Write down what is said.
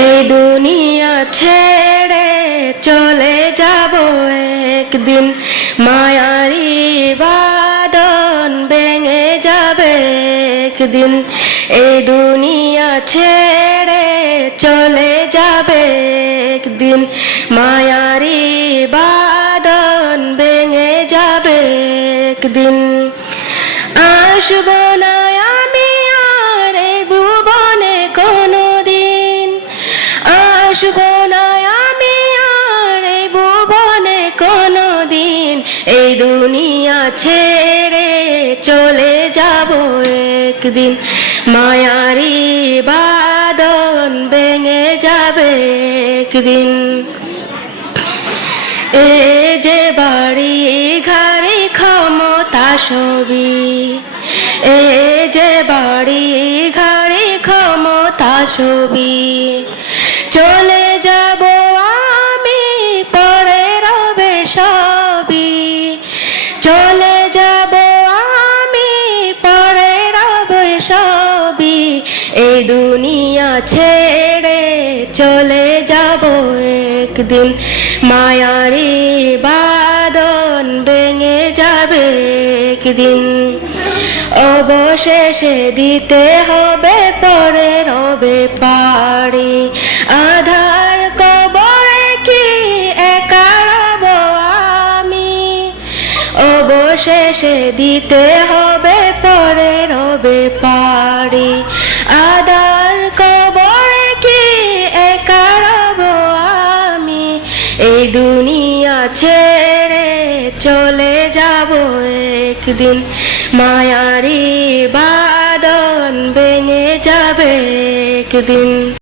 এই দুনিয়া ছেড়ে চলে যাব একদিন, মায়ারি বাঁধন ভেঙে যাবে একদিন। এই দুনিয়া ছেড়ে চলে যাবে একদিন, মায়ারি বাঁধন ভেঙে যাবে একদিন। আসবো না আমি আর এই ভুবনে কোনোদিন, আসবো না আমি আর এই ভুবনে কোনোদিন। এই দুনিয়া ছেড়ে চলে যাব একদিন, মায়ারি বাঁধন ভেঙে যাবে একদিন। এ যে বাড়ি ঘরে ক্ষমতা সবই, এ যে বাড়ি ঘরে ক্ষমতা সবই, চলে যাব আমি পরে রবে সবই, চলে যাব আমি পরে রবে সবই। এই দুনিয়া ছেড়ে চলে যাব একদিন, মায়ারি বাঁধন ভেঙে যাবে একদিন। অবশেষে দিতে হবে পরে রবে পাড়ি, আধার কবরে কি একা রব আমি। অবশেষে দিতে হবে পরে রবে পাড়ি, আধার কবরে কি একা রব আমি। এই দুনিয়া ছেড়ে চলে যাব একদিন, মায়ারি বাঁধন ভেঙে যাবে একদিন।